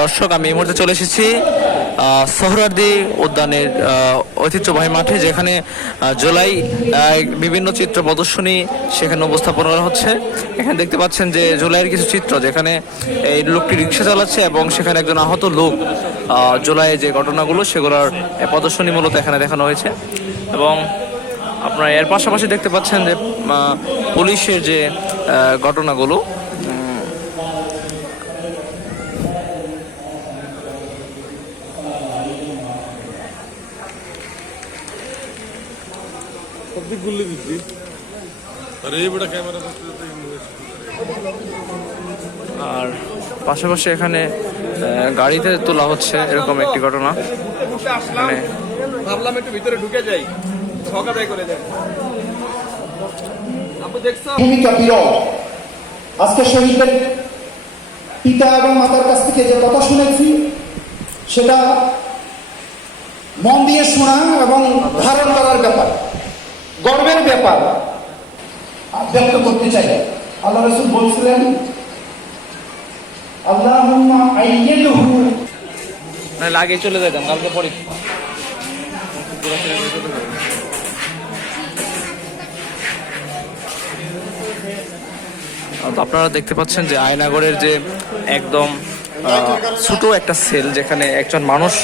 দর্শক আমি এই মুহূর্তে চলে এসেছি সোহরাওয়ার্দী উদ্যানের ঐতিহ্যবাহী মাঠে যেখানে জুলাই বিভিন্ন চিত্র প্রদর্শনী সেখানে উপস্থাপন করা হচ্ছে। এখানে দেখতে পাচ্ছেন যে জুলাইয়ের কিছু চিত্র যেখানে এই লোকটি রিক্সা চালাচ্ছে এবং সেখানে একজন আহত লোক আহ, জুলাইয়ের যে ঘটনাগুলো সেগুলোর প্রদর্শনী মূলত এখানে দেখানো হয়েছে। এবং আপনারা এর পাশাপাশি দেখতে পাচ্ছেন যে পুলিশের যে ঘটনাগুলো গুলি দিচ্ছি। আর আর পাশাপাশি এখানে গাড়িতে তোলা হচ্ছে এরকম একটি ঘটনা। মানে ভাবলাম একটু ভিতরে ঢুকে যাই। সকালে করে যাই। ভূমিকা বিরল। আজকে পিতা এবং মাতার কাছ থেকে যে কথা শুনেছি সেটা মন দিয়ে শোনা এবং ধারণ করার ব্যাপার। গর্বের ব্যাপার। ব্যক্ত করতে চাই। আল্লাহ রসুল বলছিলেন আল্লাহ মানে লাগে চলে যেতাম কালকে পরে। তো আপনারা দেখতে পাচ্ছেন যে আয়নাগরের যে একদম আহ, ছোট একটা সেল যেখানে একজন মানুষ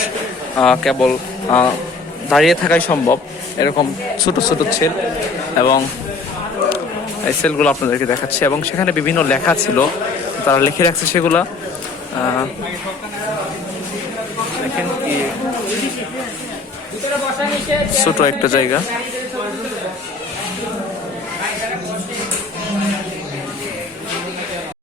কেবল আহ, দাঁড়িয়ে থাকাই সম্ভব। এরকম ছোট ছোট ছেল এবং এই সেলগুলো আপনাদেরকে দেখাচ্ছি এবং সেখানে বিভিন্ন লেখা ছিল। তারা লিখে রাখছে সেগুলো। দেখেন কি ছোট একটা জায়গা।